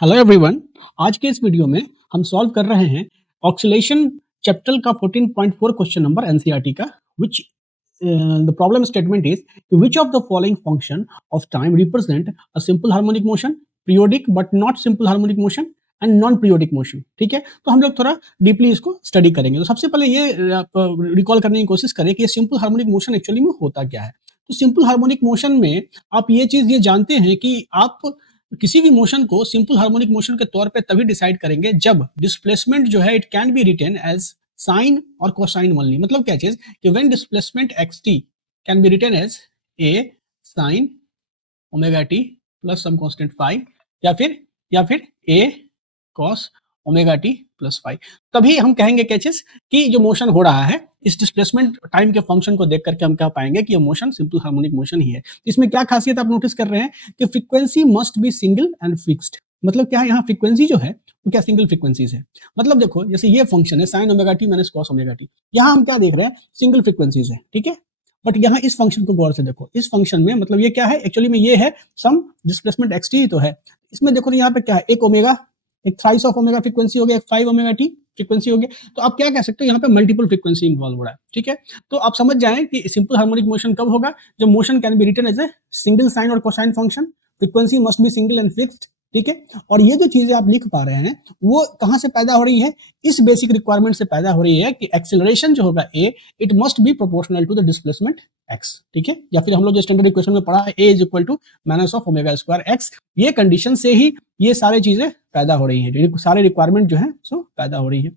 Hello everyone. आज के इस वीडियो में हम सॉल्व कर रहे हैं ऑक्सीलेशन चैप्टर का 14.4 क्वेश्चन नंबर एनसीईआरटी का which the problem statement is which of the following function of time represent a simple harmonic motion, periodic but not simple harmonic motion and non periodic motion. ठीक है, तो हम लोग थोड़ा deeply इसको study करेंगे। तो सबसे पहले ये रिकॉल करने की कोशिश करें कि ये सिंपल हार्मोनिक मोशन एक्चुअली में होता क्या है। तो सिंपल हार्मोनिक मोशन में आप ये चीज ये जानते हैं कि आप किसी भी मोशन को सिंपल हार्मोनिक मोशन के तौर पे तभी डिसाइड करेंगे जब डिस्प्लेसमेंट जो है it can be written as sine और कोसाइन ओनली। मतलब क्या चीज कि when displacement x t can be written as a sine omega t plus some constant phi या फिर a cos omega t plus phi, तभी हम कहेंगे क्या चीज कि जो मोशन हो रहा है इस डिस्प्लेसमेंट टाइम के फंक्शन को देख करके हम कह पाएंगे कि ये मोशन सिंपल हार्मोनिक मोशन ही है। इसमें क्या खासियत आप नोटिस कर रहे हैं कि frequency must be single and fixed. मतलब क्या है, यहाँ फ्रीक्वेंसी जो है वो क्या सिंगल फ्रीक्वेंसीज है। मतलब देखो जैसे ये फंक्शन है sign omega t minus cos omega T, यहाँ हम क्या देख रहे हैं सिंगल फ्रीक्वेंसीज है। ठीक है, बट यहाँ इस फंक्शन को गौर से देखो, इस फंक्शन में मतलब ये क्या है एक्चुअली में, ये है सम डिस्प्लेसमेंट एक्स टी तो है। इसमें देखो तो यहाँ पे क्या है, एक ओमेगा, एक थ्राइस ऑफ ओमेगा फ्रीक्वेंसी हो गया, एक 5 ओमेगा टी फ्रीक्वेंसी हो गया। तो आप क्या कह सकते हो, यहाँ पे मल्टीपल फ्रीक्वेंसी इन्वॉल्व हो रहा है। ठीक है, तो आप समझ जाएं कि सिंपल हार्मोनिक मोशन कब होगा, जब motion can be written as a single sine और cosine function, frequency must be single and fixed. ठीक है, और ये जो चीजें आप लिख पा रहे हैं वो कहां से पैदा हो रही है, इस बेसिक रिक्वायरमेंट से पैदा हो रही है कि एक्सेलरेशन जो होगा a it must be proportional to the displacement x. ठीक है, या फिर हम लोग जो स्टैंडर्ड इक्वेशन में पढ़ा है a is equal to minus of omega square x, ये कंडीशन से ही ये सारी चीजें पैदा हो रही हैं, सारे रिक्वायरमेंट जो है सो पैदा हो रही है।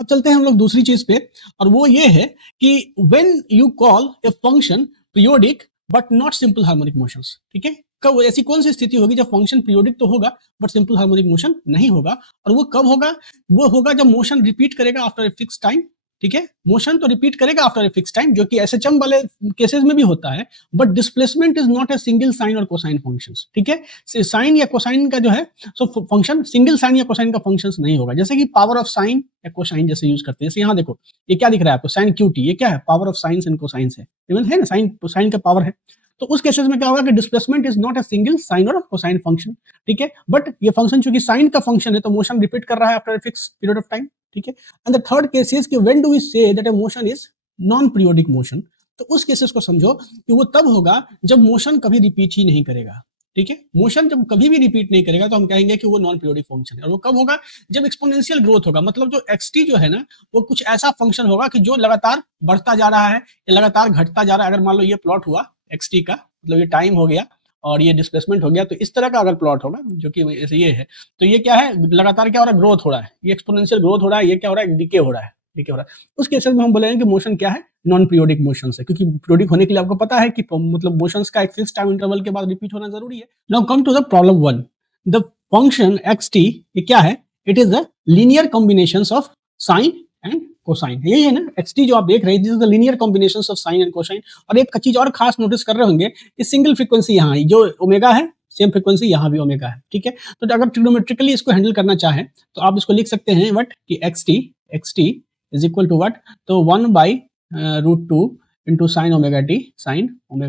अब चलते हैं हम लोग दूसरी चीज पे, और वो ये है कि when you call a function periodic but not simple harmonic motions. ठीक है, कब ऐसी कौन सी स्थिति होगी जब फंक्शन पीरियोडिक तो होगा बट सिंपल हार्मोनिक मोशन नहीं होगा, और वो कब होगा, वो होगा जब मोशन रिपीट करेगा आफ्टर ए फिक्स टाइम। ठीक है, मोशन तो रिपीट करेगा आफ्टर ए फिक्स टाइम, जो कि एसएचएम वाले केसेस में भी होता है, but displacement is not a single sine और कोसाइन फंक्शंस। ठीक है, साइन या कोसाइन का जो है सो फंक्शन सिंगल साइन या कोसाइन का फंक्शंस नहीं होगा, जैसे कि पावर ऑफ साइन या कोसाइन जैसे यूज करते हैं। जैसे यहाँ देखो ये क्या दिख रहा है आपको, साइन क्यू टी, ये क्या है, power of science and cosines है, इवन है ना, साइन साइन का पावर है। तो उस केसेस में क्या होगा कि displacement is not a single sine और कोसाइन फंक्शन। ठीक है, बट ये फंक्शन चूंकि साइन का फंक्शन है तो मोशन रिपीट कर रहा है after fix period of time. ठीक है, and the third case is कि when do we say that a motion is non periodic motion, तो उस केसेस को समझो कि वो तब होगा जब मोशन कभी रिपीट ही नहीं करेगा। ठीक है, मोशन जब कभी भी रिपीट नहीं करेगा तो हम कहेंगे कि वो नॉन पीरियोडिक फंक्शन है। और वो कब होगा, जब एक्सपोनेंशियल ग्रोथ होगा, मतलब जो एक्सटी जो है ना वो कुछ ऐसा फंक्शन होगा कि जो लगातार बढ़ता जा रहा है या लगातार घटता जा रहा है। अगर मान लो ये प्लॉट हुआ एक्सटी का, मतलब ये टाइम हो गया और ये डिस्प्लेसमेंट हो गया, तो इस तरह का अगर प्लॉट होगा जो कि ऐसे ये है, तो ये क्या है, लगातार क्या हो रहा है, ग्रोथ हो रहा है, ये एक्सपोनेंशियल ग्रोथ हो रहा है, ये क्या हो रहा है, डिके हो रहा है, डिके हो रहा है। उस केस में हम बोलेंगे कि मोशन क्या है, नॉन पीरियोडिक मोशन है, क्योंकि पीरियोडिक होने के लिए आपको पता है कि मतलब मोशंस का एक फिक्स टाइम इंटरवल के बाद रिपीट होना जरूरी है। Now come to the problem 1। The function x t ये क्या है, it is the linear combinations of sine and cosine. यही है ना एक्स टी जो आप देख रहे हैं, this is the linear combinations of sine and cosine. और एक चीज और खास नोटिस कर रहे होंगे कि सिंगल फ्रीक्वेंसी यहाँ जो ओमेगा है सेम फ्रीक्वेंसी यहाँ भी ओमेगा है। ठीक है, तो अगर ट्रिग्नोमेट्रिकली इसको हैंडल करना चाहें तो आप इसको लिख सकते हैं वट कि x t is equal to what, तो 1/√2 into sine omega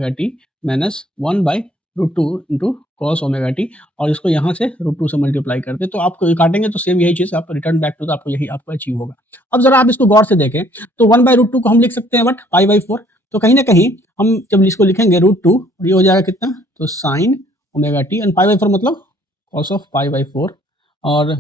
t minus 1/√2 into cos omega t, और इसको यहाँ से √2 से मल्टीप्लाई करते तो आपको काटेंगे तो सेम यही चीज आप रिटर्न बैक टू, तो आपको यही आपको अचीव होगा। अब जरा आप इसको गौर से देखें तो 1/√2 को हम लिख सकते हैं वट π/4, तो कहीं ना कहीं हम जब इसको लिखेंगे √2 और ये हो जाएगा कितना, तो साइन ओमेगा टी एंड π/4 मतलब कॉस ऑफ π/4, और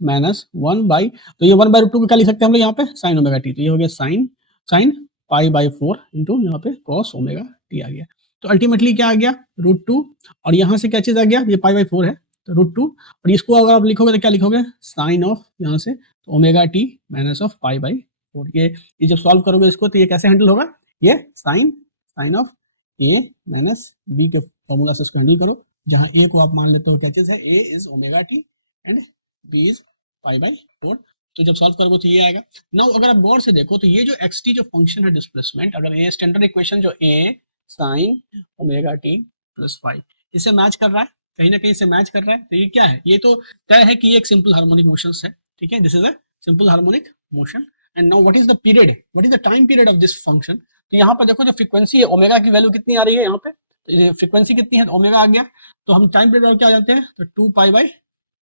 माइनस 1/, तो ये 1/√2 को क्या लिख सकते हैं हम लोग यहाँ पे साइन ओमेगा टी, तो ये हो गया साइन साइन π/4 इंटू यहाँ पे कॉस ओमेगा टी आ गया। तो अल्टीमेटली क्या आ गया, √2, और यहाँ से क्या चीज आ गया, ये π/4 है तो √2, और इसको अगर आप लिखोगे तो क्या लिखोगे, साइन ऑफ यहाँ से तो ओमेगा टी माइनस ऑफ π/4। ये जब सॉल्व करोगे इसको तो ये कैसे हैंडल होगा, ये sine of a minus b के फॉर्मूला से इसको हैंडल करो, जहाँ ए को आप मान लेते हो क्या चीज है, a is omega t and b is π/4। तो जब सॉल्व करोगे तो ये आएगा। नाउ अगर आप गौर से देखो तो ये जो एक्स टी जो फंक्शन है डिस्प्लेसमेंट, अगर ये स्टैंडर्ड इक्वेशन जो ए साइन ओमेगा टी प्लस 5 इसे मैच कर रहा है, कहीं ना कहीं से मैच कर रहा है, तो ये क्या है, ये तो तय है कि ये एक सिंपल हार्मोनिक मोशन है। ठीक है, this is a simple harmonic motion. And now what is the period, what is the time period of this function, तो यहाँ पर देखो जो फ्रीक्वेंसी है ओमेगा की वैल्यू कितनी आ रही है यहाँ पे, तो फ्रीक्वेंसी कितनी है, ओमेगा आ गया, तो हम टाइम पीरियड क्या जानते हैं, तो 2 पाई बाई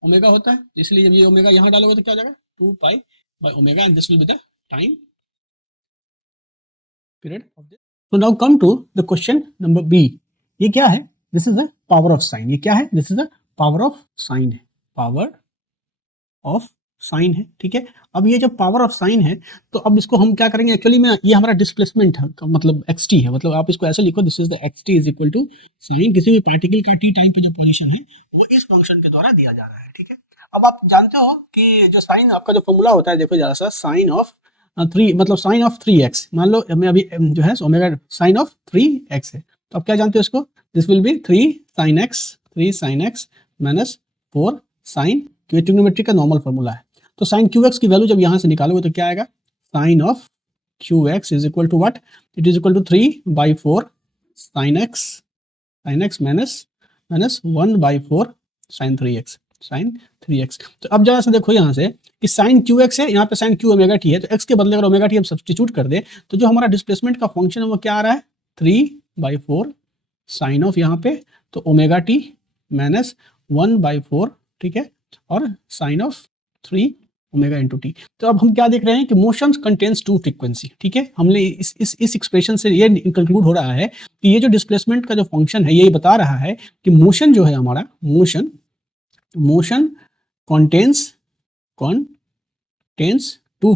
ओमेगा होता है, इसलिए जब ये ओमेगा यहाँ डालोगे तो क्या हो जाएगा, 2 pi by omega, and this will be the time period of this. तो now come to the question number b. ये क्या है, this is the power of sine. ये क्या है, this is the power of sine है, power of sine है, ठीक है। अब ये जब पावर ऑफ साइन है तो अब इसको हम क्या करेंगे, एक्चुअली में ये हमारा डिस्प्लेसमेंट है, मतलब xt है, मतलब आप इसको ऐसे लिखो, this is the xt is equal to sine किसी भी पार्टिकल का t टाइम पे जो पोजीशन है वो इस फंक्शन के द्वारा दिया जा रहा है, ठीक है। अब आप जानते हो कि जो साइन आपका जो फॉर्मूला होता है, देखो जरा सा, साइन ऑफ 3 मतलब साइन ऑफ 3x, मान लो मैं अभी जो है ओमेगा साइन ऑफ 3x है, तो आप क्या जानते हो इसको, this will be 3 sin x minus 4 sine, क्योंकि ट्रिग्नोमेट्री का नॉर्मल फॉर्मूला है। तो साइन क्यू एक्स की वैल्यू जब यहाँ से निकालोगे तो क्या आएगा, sine of cube x is equal to what, it is equal to 3/4 sine x minus 1/4 sine 3x। तो अब जरा सा देखो यहाँ से कि साइन क्यू एक्स है, यहाँ पे साइन क्यू ओमेगा टी है, तो एक्स के बदले अगर ओमेगा टी हम सब्सटीट्यूट कर दे तो जो हमारा डिस्प्लेसमेंट का फंक्शन है वो क्या आ रहा है, 3/4 साइन ऑफ यहाँ पे तो ओमेगा टी माइनस 1/4, ठीक है, और sine of 3 omega into t. तो अब हम क्या देख रहे हैं कि मोशन कंटेन्स टू फ्रीक्वेंसी, ठीक है। हमने इस एक्सप्रेशन से ये कंक्लूड हो रहा है कि ये जो डिस्प्लेसमेंट का जो फंक्शन है ये बता रहा है कि मोशन जो है हमारा, मोशन कंटेन्स टू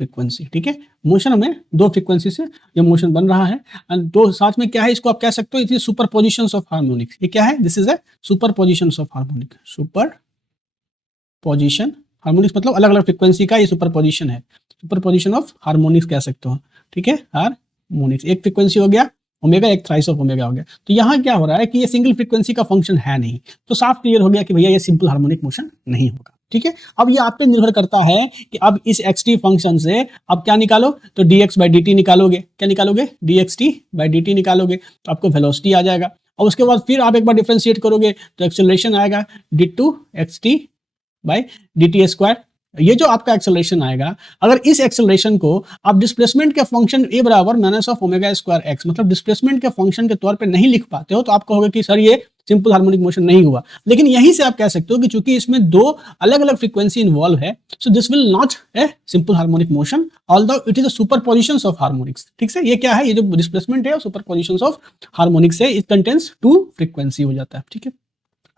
फ्रीक्वेंसी, ठीक है। मोशन में 2 फ्रीक्वेंसी से ये मोशन बन रहा है, एंड तो साथ में क्या है, इसको आप कह सकते हो it is superpositions of harmonics. ये क्या है, this is a superpositions of harmonic, superposition harmonics मतलब अलग अलग फ्रीक्वेंसी का ये सुपरपोजिशन है, सुपरपोजिशन ऑफ हार्मोनिक्स कह सकते हो, ठीक है। हार्मोनिक्स एक फ्रीक्वेंसी हो गया ओमेगा, एक थ्राइस ऑफ ओमेगा हो गया। तो यहाँ क्या हो रहा है कि ये सिंगल फ्रीक्वेंसी का फंक्शन है नहीं, तो साफ क्लियर हो गया कि भैया ये सिंपल हार्मोनिक मोशन नहीं होगा, ठीक है। अब ये आप पे निर्भर करता है कि अब इस xt फंक्शन से आप क्या निकालो, तो dx/dt निकालोगे, क्या निकालोगे, dxt/dt निकालोगे, तो आपको वेलोसिटी आ जाएगा, और उसके बाद फिर आप एक बार डिफरेंशिएट करोगे तो एक्सेलरेशन आएगा d2xt/dt²। ये जो आपका एक्सेलरेशन आएगा, अगर इस एक्सेलरेशन को आप डिस्प्लेसमेंट के फंक्शन a बराबर minus of omega square x मतलब डिस्प्लेसमेंट के फंक्शन के तौर पे नहीं लिख पाते हो, तो आप कहोगे कि सर ये सिंपल हार्मोनिक मोशन नहीं हुआ। लेकिन यहीं से आप कह सकते हो कि चूंकि इसमें 2 अलग अलग फ्रीक्वेंसी इन्वॉल्व है, so this will not a simple harmonic motion although it is a superpositions of harmonics, ठीक है। ये क्या है, ये जो डिस्प्लेसमेंट है सुपरपोजिशंस ऑफ हार्मोनिक्स है, इट कंटेन्स 2 फ्रीक्वेंसी हो जाता है, ठीक है।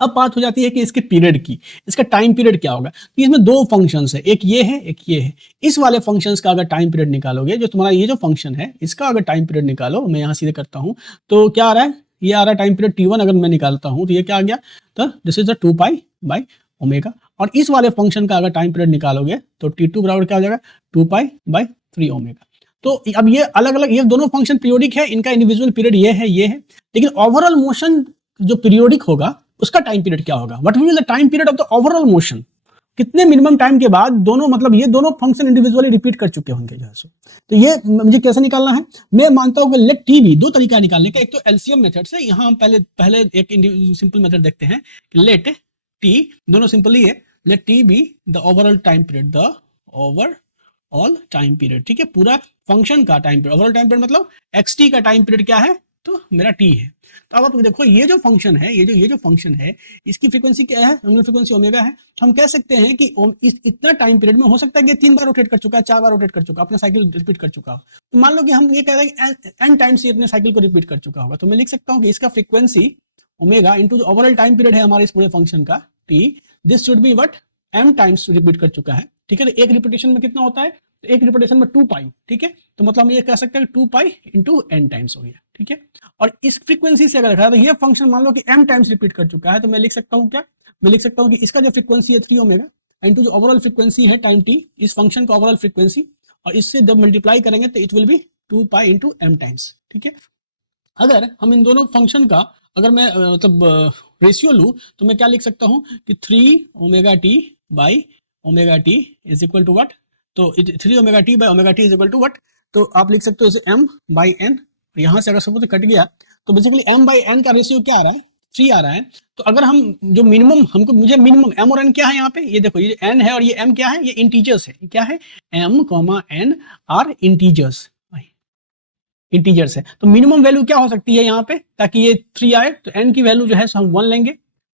अब बात हो जाती है कि इसके पीरियड की, इसका टाइम पीरियड क्या होगा। तो इसमें 2 फंक्शंस है, एक ये है एक ये है। इस वाले फंक्शंस का अगर टाइम पीरियड निकालोगे, जो तुम्हारा ये जो फंक्शन है इसका अगर टाइम पीरियड निकालो, मैं यहाँ सीधे करता हूँ, तो क्या आ रहा है, ये आ रहा है टाइम पीरियड t1 अगर मैं निकालता हूँ तो ये क्या आ गया, तो this is the 2 pi by omega. और इस वाले फंक्शन का अगर टाइम पीरियड निकालोगे तो t2 बराबर क्या हो जाएगा, 2 पाई बाई 3 ओमेगा। तो अब ये अलग अलग, ये दोनों फंक्शन पीरियोडिक है, इनका इंडिविजुअल पीरियड ये है, लेकिन ओवरऑल मोशन जो पीरियोडिक होगा उसका टाइम पीरियड क्या होगा, what will be the time period of the overall motion, कितने मिनिमम टाइम के बाद दोनों मतलब ये दोनों फंक्शन इंडिविजुअली रिपीट कर चुके होंगे जो है सो। तो ये मुझे कैसे निकालना है, मैं मानता हूं कि लेट टी बी, 2 तरीका निकालने का, एक तो एलसीएम मेथड से, यहां हम पहले एक सिंपल मेथड देखते हैं, लेट टी, दोनों सिंपल ही है, let t be the overall time period, the overall time period, ठीक है, पूरा फंक्शन का time period, overall time period मतलब एक्स टी का टाइम पीरियड क्या है, तो मेरा टी है। तो अब आप देखो ये जो फंक्शन है, ये जो फंक्शन है, इसकी फ्रीक्वेंसी क्या है, एंगुलर फ्रीक्वेंसी ओमेगा है। तो हम कह सकते हैं कि इतना टाइम पीरियड में हो सकता है कि 3 बार रोटेट कर चुका है, 4 बार रोटेट कर चुका, अपना साइकिल रिपीट कर चुका हो। तो मान लो कि हम ये कह रहे हैं कि n टाइम्स ये अपने साइकिल को रिपीट कर चुका होगा, तो मैं लिख सकता हूँ कि इसका फ्रीक्वेंसी ओमेगा इंटू जो ओवरऑल टाइम पीरियड है हमारे इस पूरे फंक्शन का t, this should be what, m times repeat कर चुका है, ठीक है। एक रिपीटेशन में कितना होता है, तो एक रिपीटेशन में 2 पाई, ठीक है। तो मतलब हम ये कह सकते हैं 2 पाई इंटू n टाइम्स हो गया, ठीक है। और इस फ्रीक्वेंसी से अगर रखा है तो ये फंक्शन मान लो कि m टाइम्स रिपीट कर चुका है, तो मैं लिख सकता हूँ क्या, मैं लिख सकता हूँ कि इसका जो फ्रीक्वेंसी है 3 ओमेगा इंटू जो ओवरऑल फ्रीक्वेंसी है टाइम t, इस फंक्शन का ओवरऑल फ्रीक्वेंसी, और इससे जब मल्टीप्लाई करेंगे तो it will be 2 pi into m times, ठीक है। अगर हम इन दोनों फंक्शन का अगर मैं मतलब रेशियो लूँ तो मैं क्या लिख सकता हूँ कि 3 omega t by omega t is equal to what, तो 3 omega t by omega t is equal to what, तो आप लिख सकते हो m बाई n। यहाँ से अगर सपोज कट गया तो बेसिकली m बाई n का रेशियो क्या आ रहा है, 3 आ रहा है। तो अगर हम जो मिनिमम, मुझे मिनिमम m और n क्या है यहाँ पे, ये देखो ये n है और ये m क्या है, ये इंटीजर्स है, क्या है, m, n are integers, integers है, तो मिनिमम वैल्यू क्या हो सकती है यहाँ पे, ताकि ये 3 आए, तो n की वैल्यू जो है हम 1 लेंगे,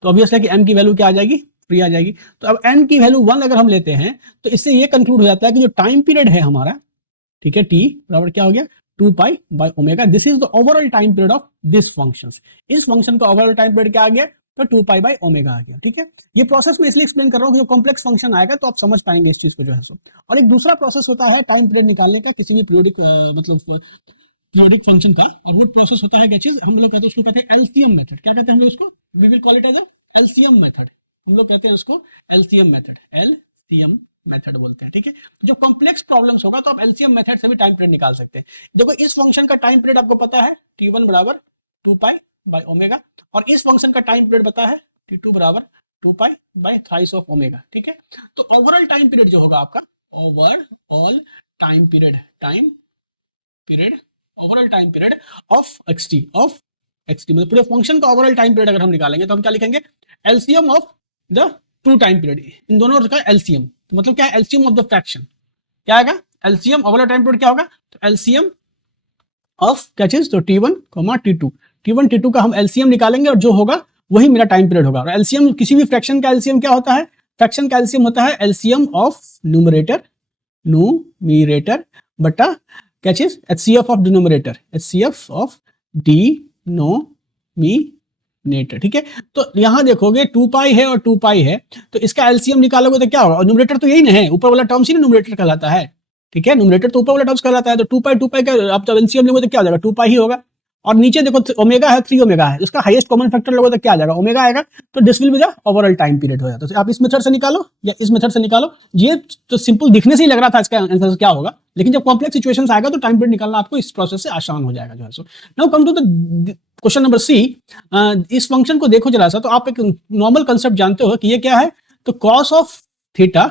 तो ऑब्वियस है कि m की वैल्यू क्या आ जाएगी, 3 आ जाएगी। तो अब n की वैल्यू 1 अगर हम लेते हैं तो इससे ये कंक्लूड हो जाता है कि जो टाइम पीरियड है हमारा, ठीक है, t बराबर क्या हो गया 2 pi by omega, this is the overall time period of this function. इस फंक्शन का ओवरऑल टाइम पीरियड क्या आ गया, तो 2 पाई बाय ओमेगा आ गया, ठीक है। ये प्रोसेस मैं इसलिए एक्सप्लेन कर रहा हूँ कि जो कॉम्प्लेक्स फंक्शन आएगा तो आप समझ पाएंगे इस चीज को जो है सो। और एक दूसरा प्रोसेस होता है टाइम पीरियड निकालने का किसी भी पीरियडिक मतलब पीरियडिक फंक्शन का, और वो प्रोसेस होता है क्या चीज, हम लोग कहते हैं उसको, कहते हैं एलसीएम मेथड। क्या कहते हैं हम लोग उसको, we will call it as LCM method. हम लोग कहते हैं उसको एलसीएम मेथड, एलसीएम मेथड बोलते हैं, ठीक है। जो कॉम्प्लेक्स प्रॉब्लम्स होगा तो आप एलसीएम मेथड से भी टाइम पीरियड निकाल सकते हैं। देखो इस फंक्शन का टाइम पीरियड आपको पता है t1 बराबर 2 पाई बाय ओमेगा, और इस फंक्शन का टाइम पीरियड पता है t2 बराबर 2 pi by thrice of omega, ठीक है। तो ओवरऑल टाइम पीरियड जो होगा आपका, overall time period overall time period of xt मतलब पूरे फंक्शन का ओवरऑल टाइम पीरियड अगर हम निकालेंगे तो हम क्या लिखेंगे, LCM of the two time period, इन दोनों का एलसीएम। तो मतलब क्या है, एलसीएम ऑफ द फ्रैक्शन क्या आएगा, एलसीएम ओवरऑल टाइम पीरियड क्या होगा, तो एलसीएम ऑफ क्या चीज, तो t1 t2 का हम एलसीएम निकालेंगे और जो होगा वही मेरा टाइम पीरियड होगा। और एलसीएम किसी भी फ्रैक्शन का एलसीएम क्या होता है, फ्रैक्शन का एलसीएम होता है एलसीएम ऑफ न्यूमरेटर बटा क्या चीज, HCF of denominator, HCF of denominator, ठीक है। तो यहां देखोगे 2 पाई है और 2 पाई है, तो इसका एलसीएम निकालोगे तो क्या होगा, और न्यूमरेटर तो यही ना है, ऊपर वाला टर्म्स ही ना न्यूमरेटर कहलाता है, ठीक है। न्यूमरेटर तो ऊपर वाला टर्म्स कहलाता है, तो 2 पाई का आप जब एलसीएम लोगे तो क्या हो जाएगा, 2 पाई ही होगा। और नीचे देखो ओमेगा है, 3 ओमेगा है, उसका हाईएस्ट कॉमन फैक्टर लोगे तो क्या आ जाएगा, ओमेगा आएगा। तो this will be the overall time period हो जाता है। तो आप इस मेथड से निकालो या इस मेथड से निकालो, ये तो सिंपल दिखने से ही लग रहा था इसका आंसर क्या होगा, लेकिन जब कॉम्प्लेक्स सिचुएशंस आएगा तो टाइम पीरियड निकालना आपको इस प्रोसेस से आसान हो जाएगा जो है so. Now come to the question number c. इस फंक्शन को देखो जरा सा, तो आप एक नॉर्मल कंसेप्ट जानते हो कि ये क्या है, तो कॉस ऑफ थीटा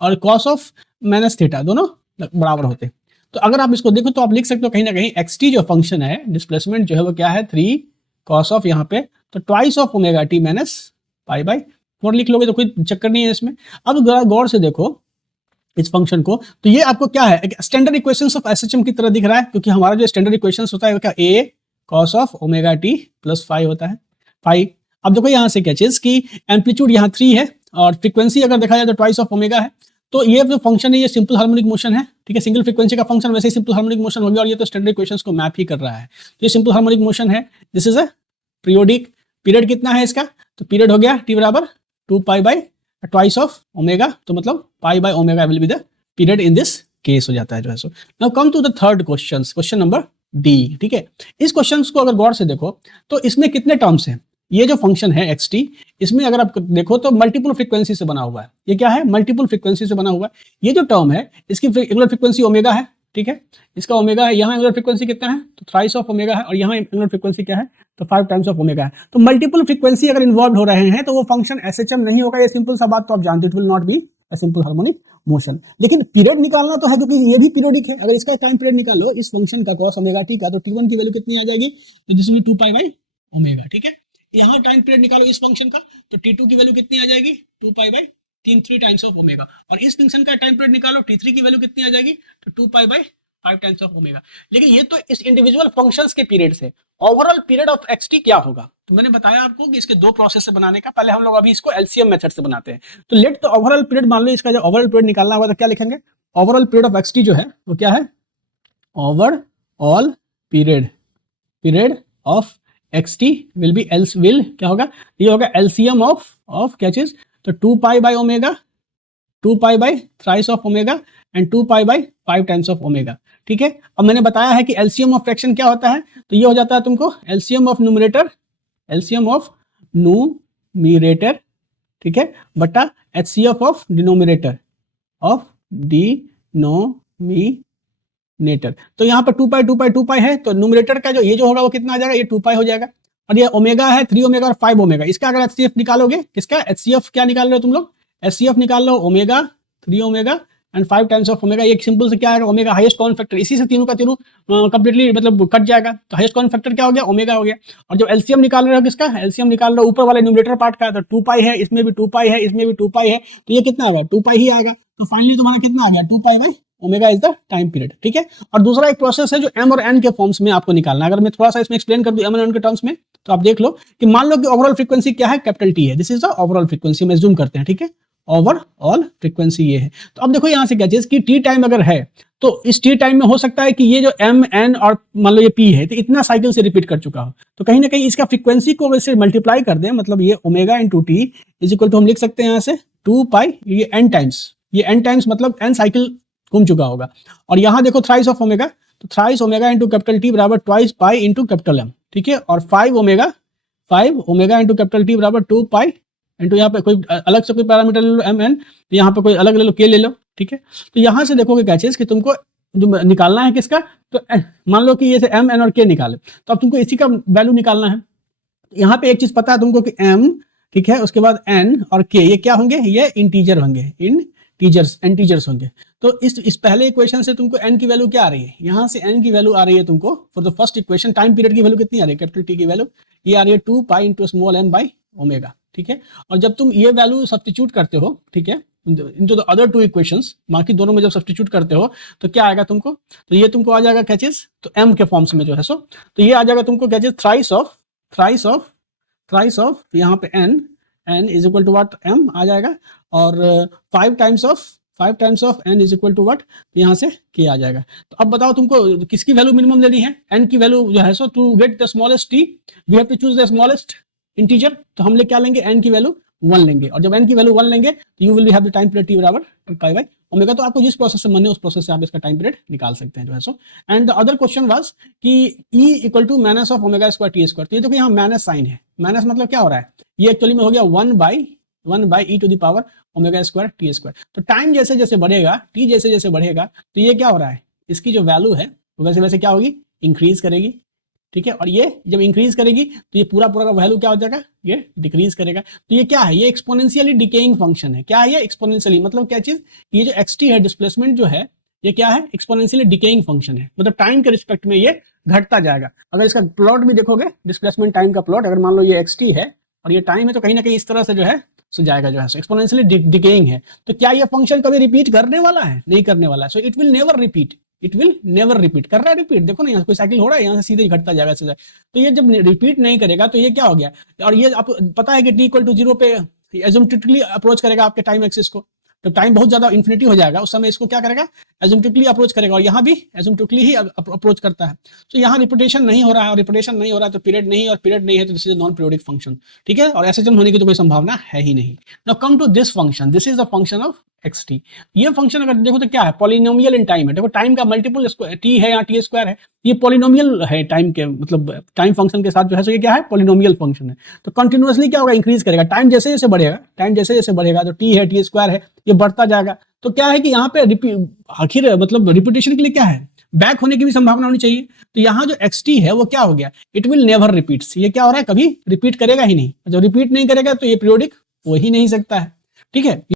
और कॉस ऑफ माइनस थीटा दोनों बराबर होते हैं। तो अगर आप इसको देखो तो आप लिख सकते हो कहीं ना कहीं xt जो फंक्शन है, डिस्प्लेसमेंट जो है वो क्या है 3 कॉस ऑफ यहाँ पे, तो twice of omega t minus pi by 4 लिख लोगे तो कोई चक्कर नहीं है इसमें। अब गौर से देखो इस फंक्शन को, तो ये आपको क्या है, एक स्टैंडर्ड इक्वेशंस ऑफ एसएचएम की तरह दिख रहा है, क्योंकि हमारा जो स्टैंडर्ड इक्वेशंस होता है वो क्या, a cos of omega t plus 5 होता है 5। अब देखो यहाँ से क्या चीज कि एम्पलीट्यूड यहाँ 3 है और फ्रीक्वेंसी अगर देखा जाए तो ट्वाइस ऑफ ओमेगा है। तो ये जो फंक्शन है ये सिंपल हार्मोनिक मोशन है, ठीक है, सिंगल फ्रीक्वेंसी का फंक्शन वैसे ही सिंपल हार्मोनिक मोशन हो गया, और ये तो स्टैंडर्ड इक्वेशंस को मैप ही कर रहा है। तो ये सिंपल हार्मोनिक मोशन है, this is a periodic. Period कितना है इसका, तो पीरियड हो गया t बराबर 2 pi by twice of omega, तो मतलब pi by omega will be the period in this case हो जाता है जो है so. Now come to the third question, question number d, ठीक है। इस क्वेश्चन को अगर गौर से देखो तो इसमें कितने टर्म्स हैं, ये जो फंक्शन है xt, इसमें अगर आप देखो तो मल्टीपल फ्रीक्वेंसी से बना हुआ है। ये क्या है, मल्टीपल फ्रीक्वेंसी से बना हुआ है। ये जो टर्म है इसकी एंगुलर फ्रीक्वेंसी ओमेगा है, ठीक है, इसका ओमेगा है। यहाँ एंगुलर फ्रीक्वेंसी कितना है, तो थ्राइस ऑफ ओमेगा है, और यहाँ एंगुलर फ्रीक्वेंसी क्या है, तो 5 टाइम्स ऑफ ओमेगा है। तो मल्टीपल फ्रीक्वेंसी अगर इन्वॉल्व हो रहे हैं तो वो फंक्शन एसएचएम नहीं होगा, ये सिंपल सा बात तो आप जानते हो, it will not be a simple harmonic motion. लेकिन पीरियड निकालना तो है क्योंकि ये भी पीरियोडिक है। अगर इसका टाइम पीरियड निकालो इस फंक्शन का cos ओमेगा टी का, तो t1 की वैल्यू कितनी आ जाएगी, तो this will 2 pi by omega, ठीक है। यहाँ टाइम पीरियड निकालो इस फंक्शन का, तो t2 की वैल्यू कितनी आ जाएगी, 2 pi by 3 times of omega. और इस फंक्शन का टाइम पीरियड निकालो, t3 की वैल्यू कितनी आ जाएगी, तो 2 pi by 5 times of omega. लेकिन ये तो इस इंडिविजुअल फंक्शंस के पीरियड से, ओवरऑल पीरियड ऑफ xt क्या होगा, तो मैंने बताया आपको कि इसके दो प्रोसेस से बनाने का। पहले हम लोग अभी इसको एलसीएम मेथड से बनाते हैं। तो लेट द ओवरऑल पीरियड मान लो, इसका जो ओवरऑल पीरियड निकालना होगा तो क्या लिखेंगे, ओवरऑल पीरियड ऑफ xt जो है वो क्या है, overall period of xt will be will क्या होगा, ये होगा एलसीएम ऑफ क्या चीज, तो 2 pi by omega, 2 pi by thrice of omega and 2 pi by 5 times of omega, ठीक है। अब मैंने बताया है कि एलसीएम ऑफ फ्रैक्शन क्या होता है, तो ये हो जाता है तुमको एलसीएम ऑफ न्यूमरेटर, ठीक है, बटा एचसीएफ ऑफ डिनोमिनेटर तो यहाँ पर 2 पाई है, तो न्यूमरेटर का जो ये जो होगा वो कितना आ जाएगा, ये 2 पाई हो जाएगा। और ये ओमेगा है 3 ओमेगा और 5 ओमेगा, इसका अगर एचसीएफ निकालोगे, किसका एचसीएफ क्या निकाल रहे हो तुम लोग, एचसीएफ निकाल लो omega 3 omega and 5 times of omega. ये सिंपल से क्या है, ओमेगा हाईएस्ट कॉमन फैक्टर, इसी से तीनों का तीनों कंप्लीटली मतलब कट जाएगा, तो हाईएस्ट कॉमन फैक्टर क्या हो गया, ओमेगा हो गया। और जो एलसीएम निकाल रहे हो किसका, एलसीएम निकाल लो ऊपर वाले न्यूमरेटर पार्ट का, तो 2 पाई है, इसमें भी 2 पाई है, इसमें भी 2 पाई है, तो ये कितना आएगा, 2 पाई ही आएगा। तो फाइनली तुम्हारा कितना आ गया, 2 pi by omega is the time period, ठीक है। और दूसरा एक प्रोसेस है जो m और n के फॉर्म्स में आपको निकालना है। अगर मैं थोड़ा सा इसमें एक्सप्लेन कर दूं m और n के टर्म्स में, तो आप देख लो कि मान लो कि ओवरऑल फ्रीक्वेंसी क्या है, कैपिटल T है, this is the overall frequency, में जूम करते हैं, ठीक है, ओवरऑल फ्रीक्वेंसी ये है। तो अब देखो यहाँ से क्या चीज कि टी टाइम अगर है तो इस टी टाइम में हो सकता है कि ये जो m n और मान लो ये p है, तो इतना साइकिल से रिपीट कर चुका हो, तो कहीं ना कहीं इसका फ्रीक्वेंसी को वैसे मल्टीप्लाई कर दें, मतलब ये omega into t is equal to हम लिख सकते हैं यहाँ से 2 पाई, ये n टाइम्स, ये n टाइम्स मतलब n साइकिल घूम चुका होगा। और यहाँ देखो थ्राइस ऑफ ओमेगा, तो thrice omega into capital T बराबर twice pi into capital M, ठीक है। और 5 ओमेगा इंटू कैपिटल T बराबर 2 पाई इंटू यहाँ पे कोई अलग से कोई पैरामीटर ले लो m n, तो यहाँ पे कोई अलग ले लो k ले लो, ठीक है। तो यहाँ से देखोगे क्या चीज कि तुमको जो निकालना है किसका, तो मान लो कि ये से m n और k निकाले, तो अब तुमको इसी का वैल्यू निकालना है। यहाँ पे एक चीज पता है तुमको कि m, ठीक है, उसके बाद n और k ये क्या होंगे, ये इंटीजर होंगे, इंटीजर्स होंगे। तो इस पहले इक्वेशन से तुमको n की वैल्यू क्या आ रही है, यहाँ से n की वैल्यू आ रही है तुमको for the first equation, time period की वैल्यू कितनी आ रही है, कैपिटल T की वैल्यू ये आ रही है 2 pi into small m by omega, ठीक है। और जब तुम ये वैल्यू सब्स्टिट्यूट करते हो, ठीक है, into the other two equations, बाकी दोनों में जब सब्स्टिट्यूट करते हो तो क्या आएगा तुमको, तो ये तुमको आ जाएगा क्या चीज, तो m के फॉर्म्स में जो है सो, तो ये आ जाएगा तुमको क्या चीज, थ्राइस ऑफ यहाँ पे n is equal to what, m आ जाएगा, और 5 times of n is equal to what, यहाँ से k आ जाएगा। तो अब बताओ तुमको किसकी वैल्यू मिनिमम लेनी है, n की वैल्यू जो है so, to get the smallest t we have to choose the smallest integer, तो हम लोग क्या लेंगे, n की वैल्यू 1 लेंगे, और जब n की वैल्यू 1 लेंगे तो you will have the time period t बराबर 2 पाई बाई ओमेगा। तो आपको जिस प्रोसेस से मन है उस प्रोसेस से आप इसका टाइम पीरियड निकाल सकते हैं जो है so. And the other question was कि e equal to minus of omega square t square, तो ये देखो यहाँ माइनस साइन है, माइनस मतलब क्या हो रहा है, ये एक्चुअली में हो गया 1 by e to the power omega square t square. तो टाइम जैसे जैसे बढ़ेगा, टी जैसे जैसे बढ़ेगा, तो ये क्या हो रहा है, इसकी जो वैल्यू है वैसे वैसे क्या होगी, इंक्रीज करेगी, ठीक है। और ये जब इंक्रीज करेगी तो ये पूरा का वैल्यू क्या हो जाएगा, ये डिक्रीज करेगा। तो ये क्या है, ये एक्सपोनेंशियली डिकेइंग फंक्शन है। क्या है ये, एक्सपोनेंशियली मतलब क्या चीज, ये जो xt है, डिस्प्लेसमेंट जो है, ये क्या है, एक्सपोनेंशियली डिकेइंग फंक्शन है, मतलब टाइम के रिस्पेक्ट में ये घटता जाएगा। अगर इसका प्लॉट भी देखोगे, डिस्प्लेसमेंट टाइम का प्लॉट, अगर मान लो ये xt है और ये टाइम है, तो कहीं ना कहीं इस तरह से जो है सो जाएगा, जो है एक्सपोनेंशियली डिकेइंग है। तो क्या ये फंक्शन कभी रिपीट करने वाला है, नहीं करने वाला है। So it will never repeat, कर रहा है रिपीट, देखो ना यहाँ कोई साइकिल हो रहा है, यहाँ से सीधे ही घटता जाएगा सीधा। तो ये जब रिपीट नहीं करेगा तो ये क्या हो गया, और ये आप पता है कि t इक्वल टू 0 पे एजिम्पटिकली अप्रोच करेगा आपके टाइम एक्सिस को। जब टाइम बहुत ज्यादा इन्फिनिटी हो जाएगा उस समय इसको क्या करेगा, एजिम्पटिकली अप्रोच करेगा, और यहाँ भी एजिम्पटिकली ही अप्रोच करता है। तो यहाँ रिपीटेशन नहीं हो रहा है, और रिपीटेशन नहीं हो रहा है तो पीरियड नहीं, और पीरियड नहीं है तो this is non periodic function, ठीक है। और एसएचएम होने की तो कोई संभावना है ही नहीं। Now come to this function, this is the function of xt। ये फंक्शन अगर देखो तो क्या है, पॉलिनोमियल इन टाइम है। देखो टाइम का मल्टीपल t है, यहाँ t स्क्वायर है, ये पॉलिनोमियल है टाइम के, मतलब टाइम फंक्शन के साथ जो है सो ये क्या है, पॉलिनोमियल फंक्शन है। तो कंटिन्यूअसली क्या होगा, इंक्रीज करेगा, टाइम जैसे जैसे बढ़ेगा, तो t है, t स्क्वायर है, ये बढ़ता जाएगा। तो क्या है कि यहाँ पे आखिर मतलब रिपीटेशन के लिए क्या है, बैक होने की भी संभावना होनी चाहिए। तो यहाँ जो xt है वो क्या हो गया, इट विल नेवर रिपीट्स, ये क्या हो रहा है, कभी रिपीट करेगा ही नहीं। जब रिपीट नहीं करेगा तो ये पीरियोडिक हो ही नहीं सकता है, ठीक है।